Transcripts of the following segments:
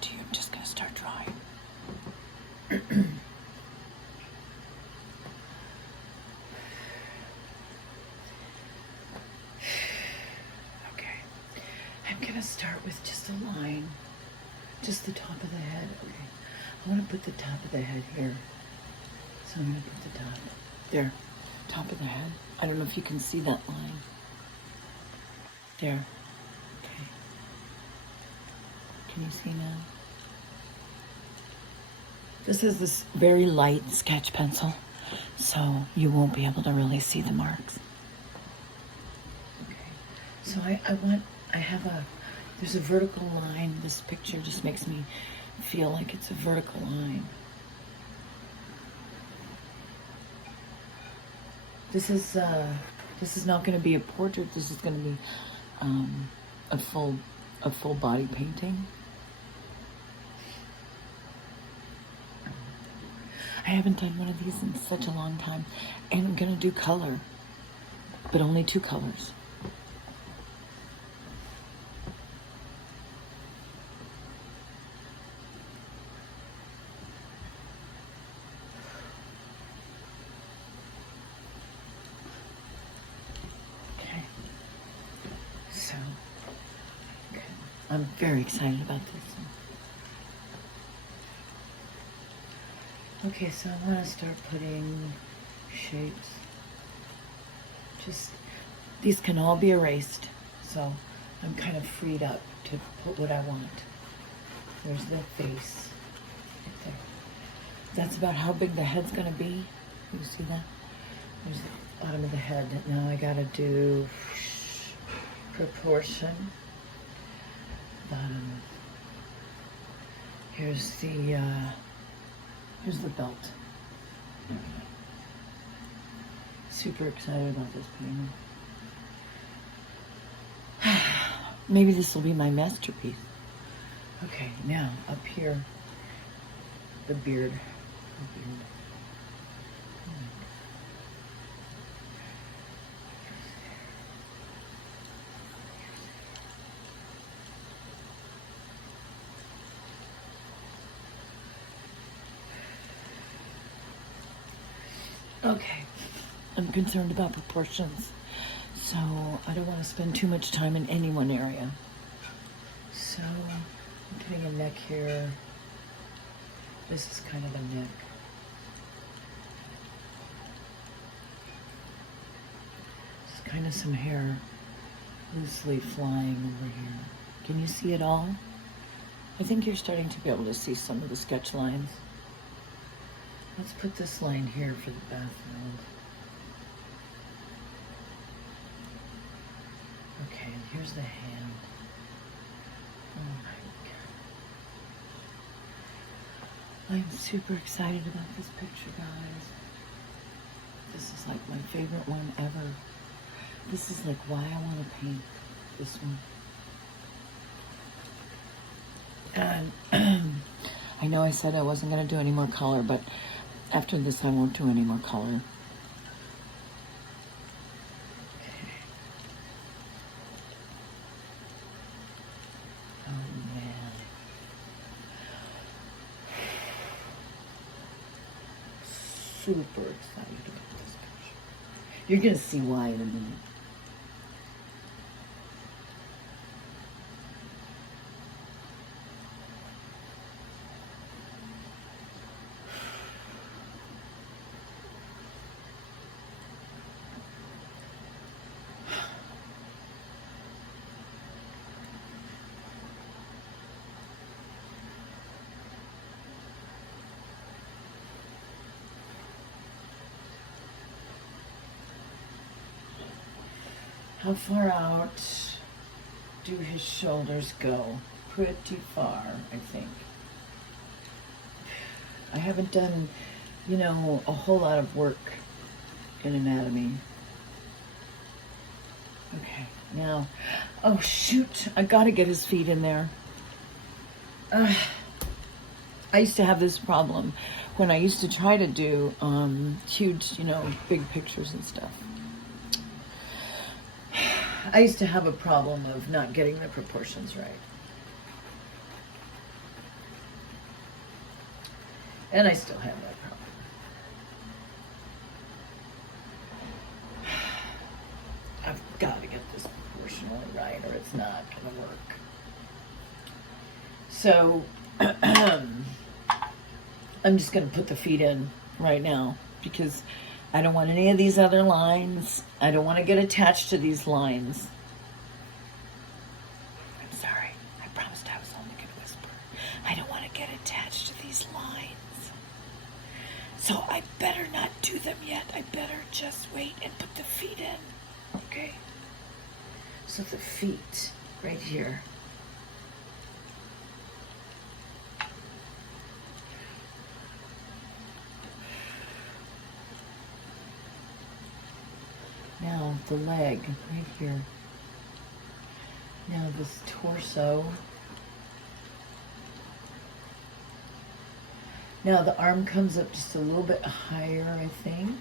it to you. I'm just going to start drawing. Okay. I'm going to start with just a line. Just the top of the head. Okay. I want to put the top of the head here. So I'm going to put the top. There. Top of the head. I don't know if you can see that line. There. Okay. Can you see now? This is this very light sketch pencil, so you won't be able to really see the marks. Okay. So there's a vertical line. This picture just makes me feel like it's a vertical line. This is not going to be a portrait. This is going to be a full body painting. I haven't done one of these in such a long time, and I'm going to do color, but only 2 colors. I'm very excited about this. Okay, so I want to start putting shapes. These can all be erased, so I'm kind of freed up to put what I want. There's the face right there. That's about how big the head's going to be. You see that? There's the bottom of the head. Now I got to do proportion. Here's the belt. Super excited about this painting. Maybe this will be my masterpiece. Okay, now up here, the beard. Okay, I'm concerned about proportions, so I don't want to spend too much time in any one area. So I'm putting a neck here. This is kind of a neck. There's kind of some hair loosely flying over here. Can you see it all? I think you're starting to be able to see some of the sketch lines. Let's put this line here for the bathrobe. Okay, and here's the hand. Oh my God. I'm super excited about this picture, guys. This is like my favorite one ever. This is like why I want to paint this one. And I know I said I wasn't going to do any more color, but after this, I won't do any more color. Oh, man. Super excited about this picture. You're going to see why in a minute. How far out do his shoulders go? Pretty far, I think. I haven't done, a whole lot of work in anatomy. Okay, now, oh shoot, I gotta get his feet in there. I used to have this problem when I used to try to do huge, big pictures and stuff. I used to have a problem of not getting the proportions right. And I still have that problem. I've got to get this proportionally right or it's not going to work. So I'm just going to put the feet in right now because I don't want any of these other lines. I don't want to get attached to these lines. I'm sorry. I promised I was only going to whisper. I don't want to get attached to these lines. So I better not do them yet. I better just wait and put the feet in. Okay? So the feet right here. Now the leg right here. Now this torso. Now the arm comes up just a little bit higher, I think.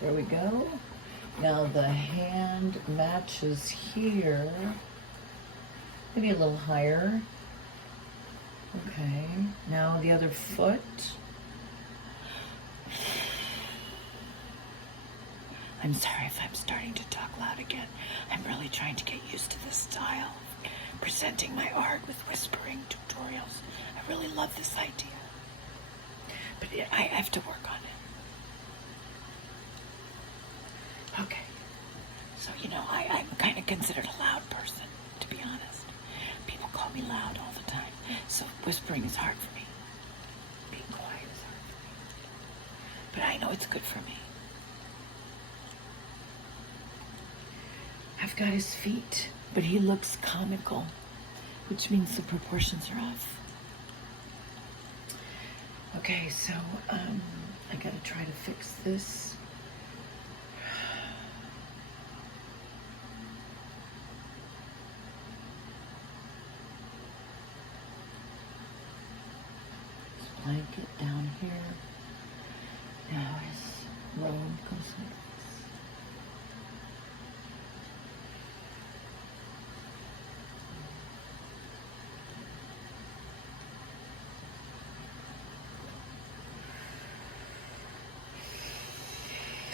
There we go. Now the hand matches here. Maybe a little higher. Okay. Now the other foot. I'm sorry if I'm starting to talk loud again. I'm really trying to get used to this style of presenting my art with whispering tutorials. I really love this idea. But I have to work on it. Okay. So, you know, I'm kind of considered a loud person, to be honest. People call me loud all the time. So whispering is hard for me. Being quiet is hard for me. But I know it's good for me. I've got his feet, but he looks comical, which means the proportions are off. Okay, so I gotta try to fix this. This blanket down here. Now his robe goes like this.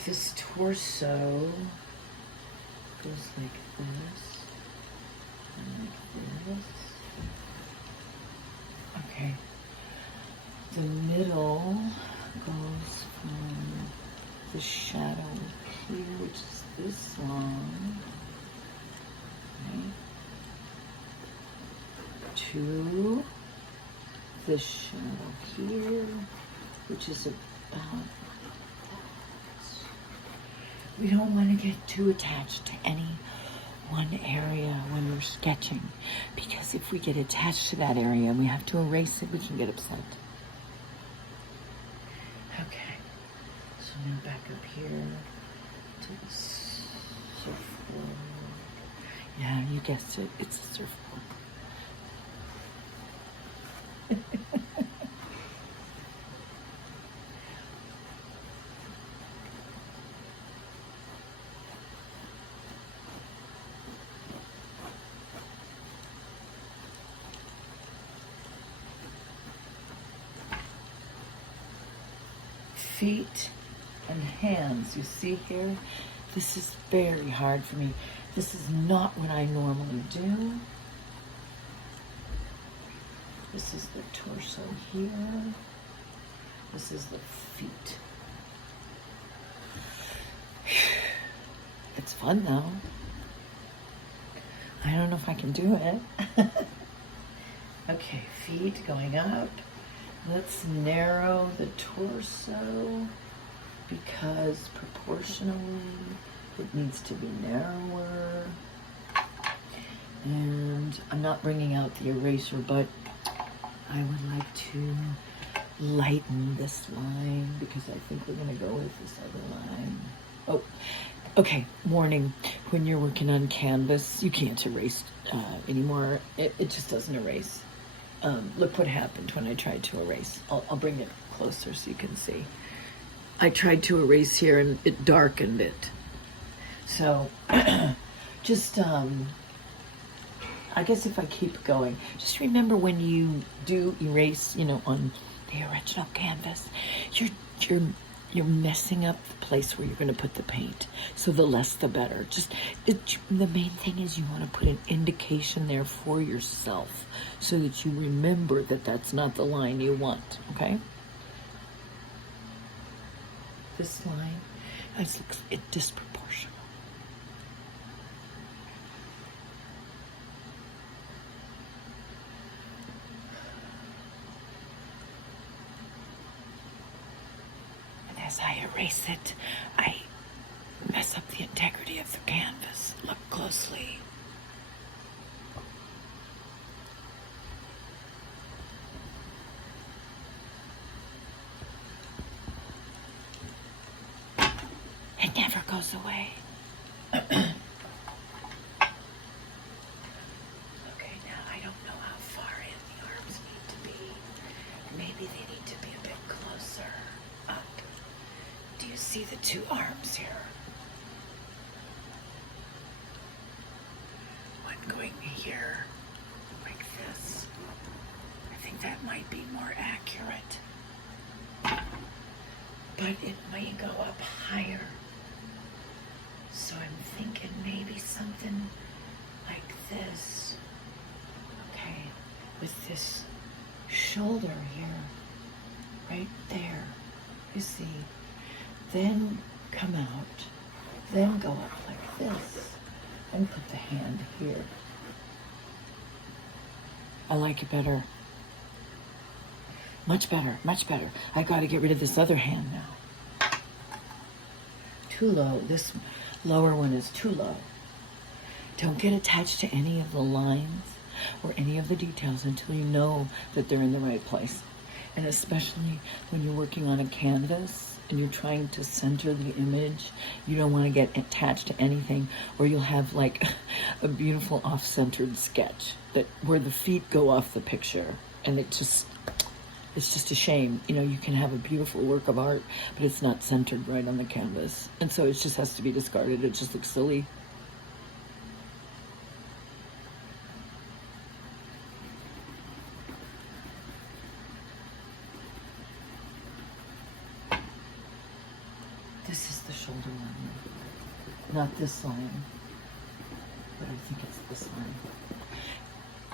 This torso goes like this and like this. Okay. The middle goes from the shadow here, which is this long, okay, to the shadow here, which is about. We don't want to get too attached to any one area when we're sketching, because if we get attached to that area and we have to erase it, we can get upset. Okay, so now back up here to the surfboard. Yeah, you guessed it, it's a surfboard. Feet and hands, you see here, this is very hard for me. This is not what I normally do. This is the torso here. This is the feet. It's fun though. I don't know if I can do it. Okay, feet going up. Let's narrow the torso because proportionally it needs to be narrower. And I'm not bringing out the eraser, but I would like to lighten this line because I think we're going to go with this other line. Oh, okay, warning. When you're working on canvas, you can't erase anymore. It just doesn't erase. Look what happened when I tried to erase. I'll bring it closer so you can see. I tried to erase here and it darkened it. So just, I I guess if I keep going, just remember when you do erase, on the original canvas, you're you're messing up the place where you're going to put the paint. So the less the better. The main thing is you want to put an indication there for yourself so that you remember that that's not the line you want, okay? This line, it looks disproportional. As I erase it, I mess up the integrity of the canvas. Look closely. It never goes away. Okay, now I don't know how far in the arms need to be. Maybe they need to be a bit closer up. Do you see the two arms here? One going here, like this. I think that might be more accurate. But it may go up higher. So I'm thinking maybe something like this. Okay, with this shoulder here, right there, you see. Then come out, then go up like this, and put the hand here. I like it better. Much better, much better. I got to get rid of this other hand now. Too low. This lower one is too low. Don't get attached to any of the lines or any of the details until you know that they're in the right place. And especially when you're working on a canvas and you're trying to center the image, you don't want to get attached to anything, or you'll have like a beautiful off-centered sketch where the feet go off the picture, and it's just a shame. You can have a beautiful work of art, but it's not centered right on the canvas, and so it just has to be discarded. It just looks silly. This is the shoulder line, not this line, but I think it's this line.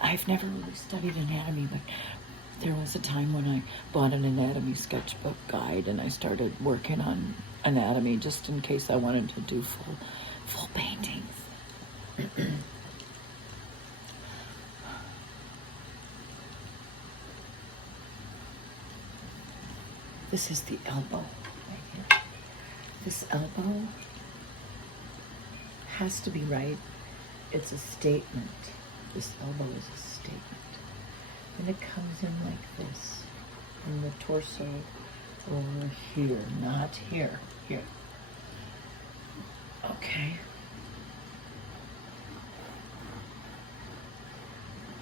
I've never really studied anatomy, but there was a time when I bought an anatomy sketchbook guide and I started working on anatomy just in case I wanted to do full paintings. This is the elbow right here. This elbow has to be right. It's a statement. This elbow is a statement. And it comes in like this, in the torso, or here, not here, here. Okay.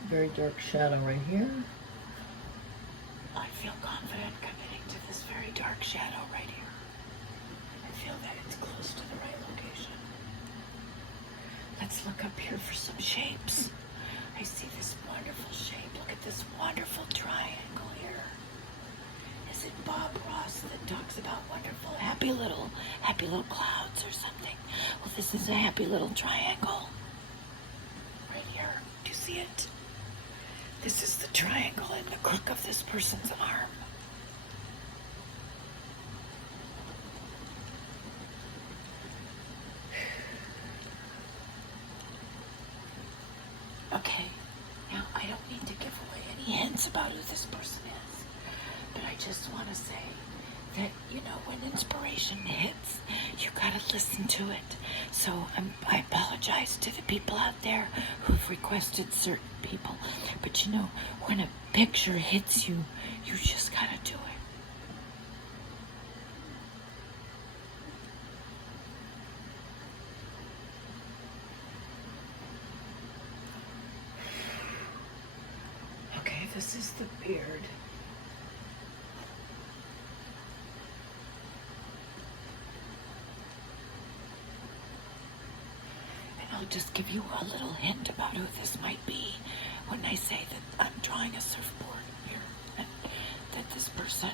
Very dark shadow right here. I feel confident committing to this very dark shadow right here. I feel that it's close to the right location. Let's look up here for some shapes. I see this wonderful shape. Look at this wonderful triangle here. Is it Bob Ross that talks about wonderful, happy little clouds or something? Well, this is a happy little triangle. Right here. Do you see it? This is the triangle in the crook of this person's arm. Okay, now I don't need to give away any hints about who this person is, but I just want to say that, when inspiration hits, you gotta listen to it. So I apologize to the people out there who've requested certain people, but when a picture hits you, you just gotta do it. This is the beard. And I'll just give you a little hint about who this might be when I say that I'm drawing a surfboard here, and that this person,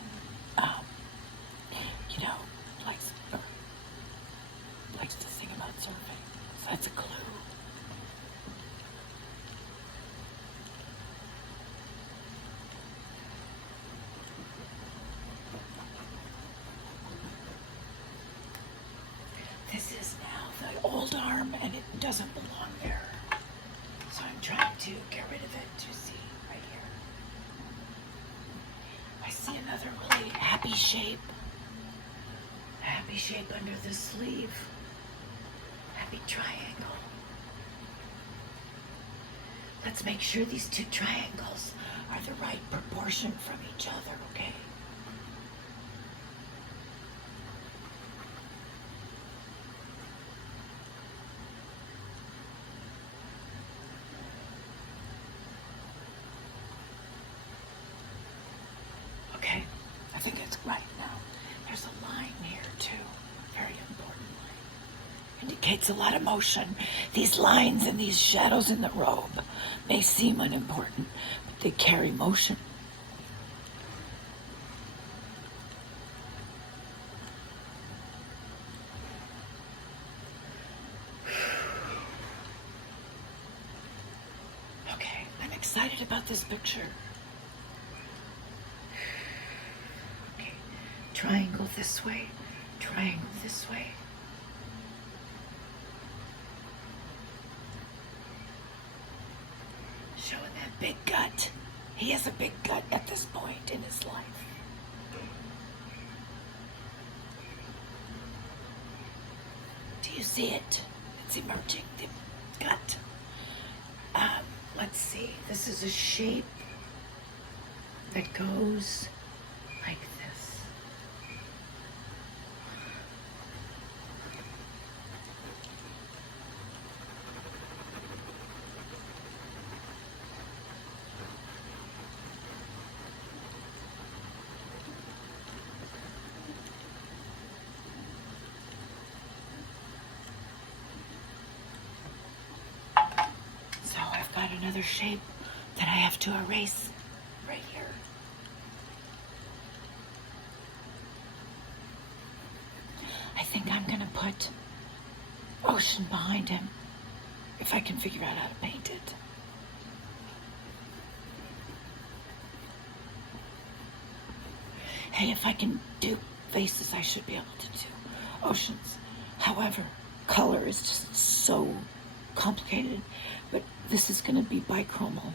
you know, likes to sing about surfing. So that's a clue. This is now the old arm, and it doesn't belong there. So I'm trying to get rid of it. You see, right here. I see another really happy shape. A happy shape under the sleeve. Happy triangle. Let's make sure these two triangles are the right proportion from each other, okay? Okay, I think it's right now. There's a line here too, very important line. Indicates a lot of motion. These lines and these shadows in the robe may seem unimportant, but they carry motion. Okay, I'm excited about this picture. Okay, triangle this way, triangle this way. Showing that big gut. He has a big gut at this point in his life. Do you see it? It's emerging, the gut. Let's see. This is a shape that goes like this. So I've got another shape that I have to erase right here. I think I'm gonna put ocean behind him if I can figure out how to paint it. Hey, if I can do faces, I should be able to do oceans. However, color is just so complicated, but this is going to be bichromal.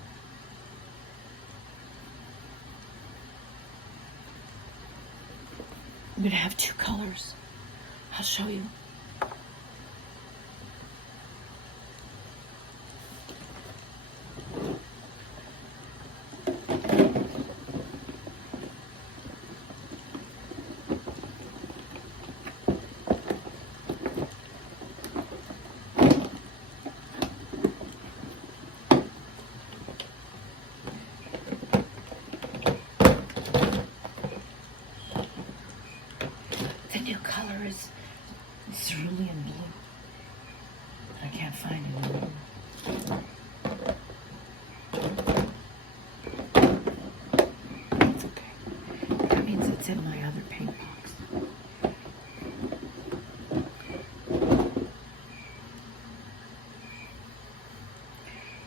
I'm going to have two colors. I'll show you. The new color is cerulean blue. I can't find it anymore. That's okay. That means it's in my other paint box.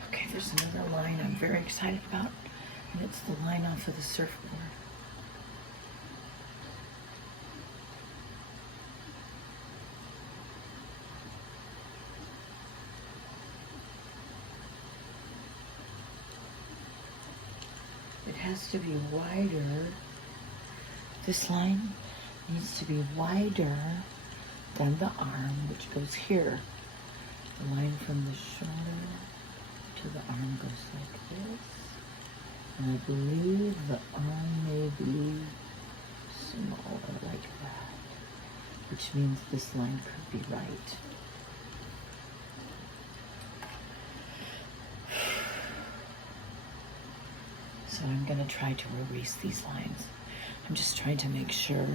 Okay, there's another line I'm very excited about, and it's the line off of the surfboard. It has to be wider. This line needs to be wider than the arm, which goes here. The line from the shoulder to the arm goes like this. And I believe the arm may be smaller like that, which means this line could be right. So I'm going to try to erase these lines. I'm just trying to make sure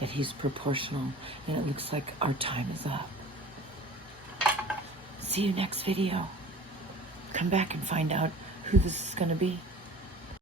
that he's proportional, and it looks like our time is up. See you next video. Come back and find out who this is going to be.